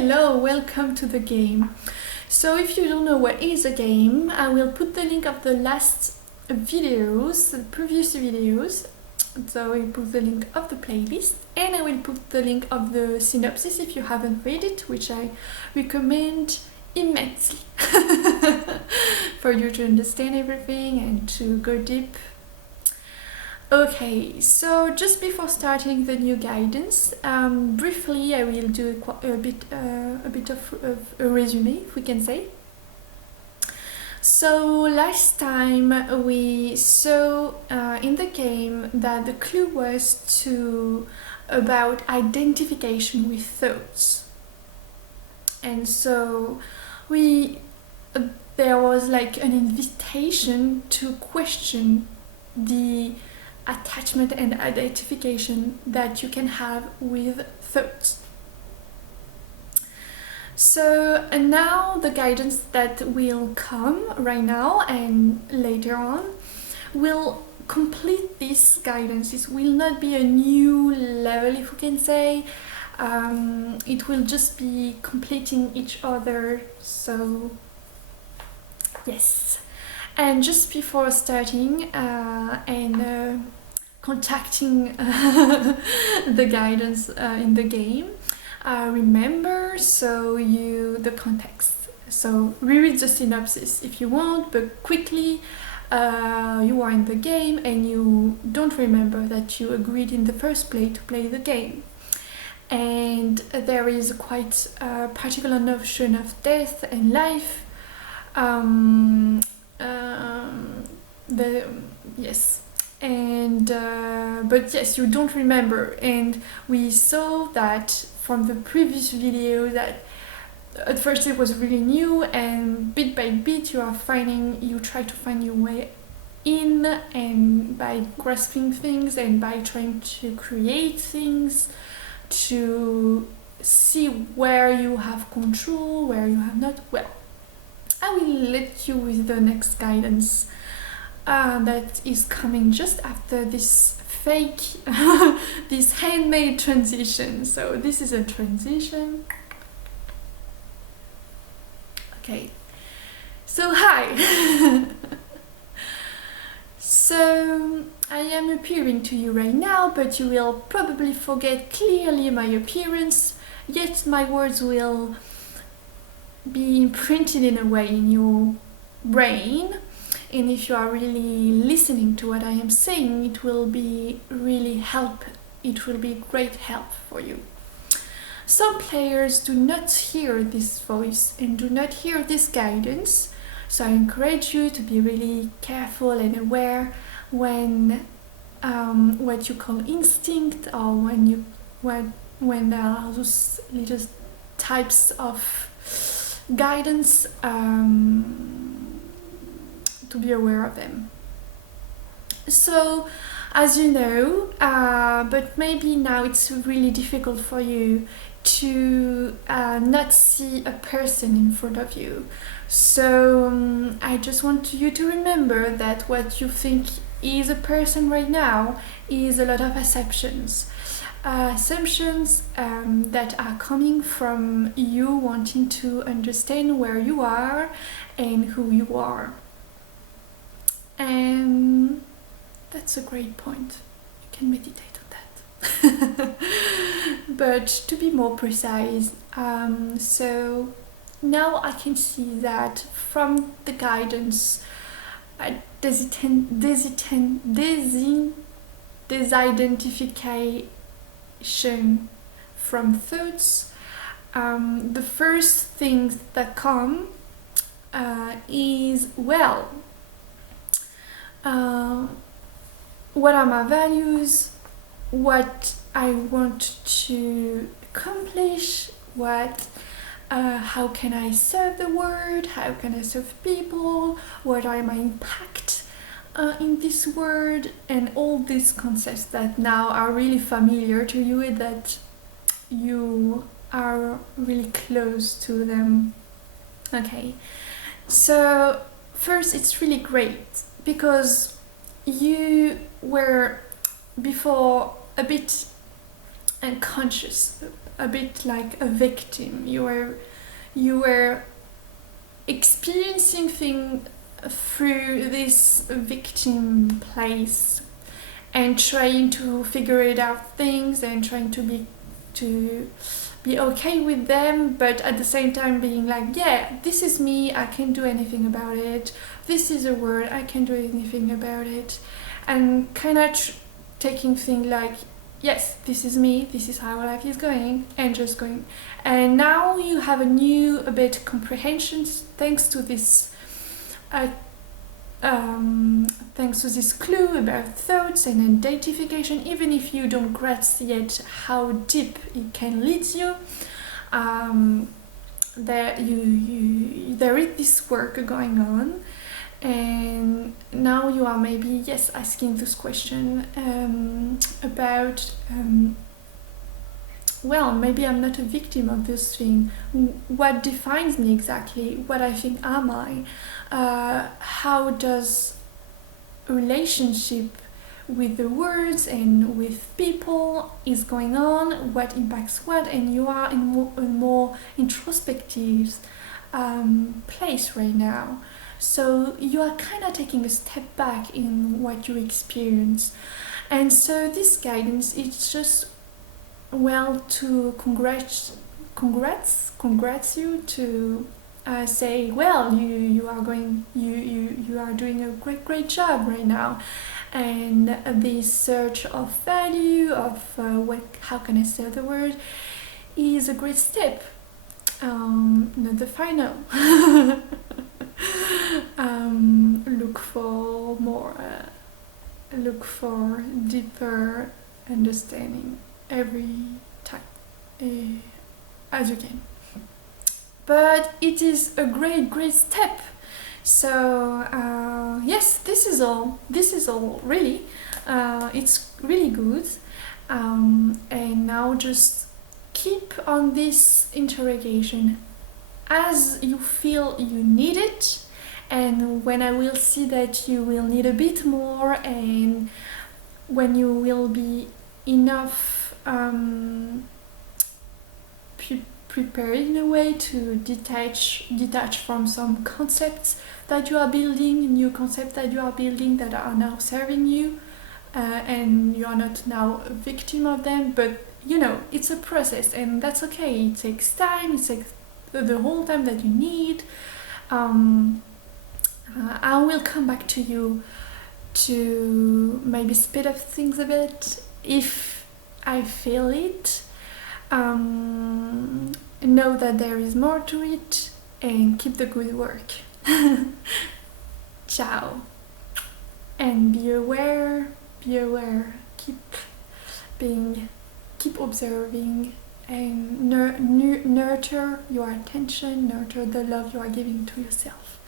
Hello, welcome to the game. So if you don't know what is a game, I will put the link of the last videos, the previous videos. So I will put the link of the playlist and I will put the link of the synopsis if you haven't read it, which I recommend immensely for you to understand everything and to go deep. Okay, so just before starting the new guidance, briefly I will do a bit of a resume, if we can say. So last time we saw in the game that the clue was about identification with thoughts, and so there was like an invitation to question the attachment and identification that you can have with thoughts. So and now the guidance that will come right now and later on will complete this guidance. It will not be a new level, if we can say. It will just be completing each other. So yes. And just before starting and contacting the guidance in the game, remember the context. So reread the synopsis if you want, but quickly you are in the game and you don't remember that you agreed in the first place to play the game. And there is quite a particular notion of death and life. But yes, you don't remember, and we saw that from the previous video that at first it was really new, and bit by bit you try to find your way in, and by grasping things and by trying to create things, to see where you have control, where you have not. Well, I will let you with the next guidance that is coming just after this fake, this handmade transition. So this is a transition. Okay, so hi. So I am appearing to you right now, but you will probably forget clearly my appearance, yet my words will be imprinted in a way in your brain, and if you are really listening to what I am saying, it will be great help for you. Some players do not hear this voice and do not hear this guidance, so I encourage you to be really careful and aware when what you call instinct, or when there are those little types of guidance, to be aware of them. So as you know, but maybe now it's really difficult for you to not see a person in front of you. So I just want you to remember that what you think is a person right now is a lot of assumptions that are coming from you wanting to understand where you are and who you are. And that's a great point. You can meditate on that. But to be more precise, so now I can see that from the guidance, disidentification from thoughts, the first things that come is, well, what are my values, what I want to accomplish, how can I serve the world, how can I serve people, what are my impact in this world, and all these concepts that now are really familiar to you and that you are really close to them. Okay, so first, it's really great because you were before a bit unconscious a bit like a victim. You were experiencing things through this victim place and trying to figure it out things and trying to be okay with them, but at the same time being like, yeah, this is me, I can't do anything about it, this is a word, I can't do anything about it, and kind of taking things like, yes, this is me, this is how life is going, and just going. And now you have a bit comprehension thanks to this clue about thoughts and identification, even if you don't grasp yet how deep it can lead you. There is this work going on, and now you are maybe asking this question about well, maybe I'm not a victim of this thing. What defines me exactly? What I think am I? How does relationship with the words and with people is going on? What impacts what? And you are in a more introspective place right now. So you are kind of taking a step back in what you experience. And so this guidance is just to congrats you, to say, well, you are doing a great job right now, and this search of value of how can I say the word is a great step, not the final. Look for more, look for deeper understanding every time as you can. But it is a great step. So yes, this is all really. It's really good, and now just keep on this interrogation as you feel you need it, and when I will see that you will need a bit more, and when you will be enough prepared in a way to detach from some concepts that you are building, new concepts that you are building that are now serving you, and you are not now a victim of them, but it's a process, and that's okay. It takes time, it takes the whole time that you need. I will come back to you to maybe speed up things a bit if I feel it. Know that there is more to it, and keep the good work. Ciao. And be aware, keep observing, and nurture your attention, nurture the love you are giving to yourself.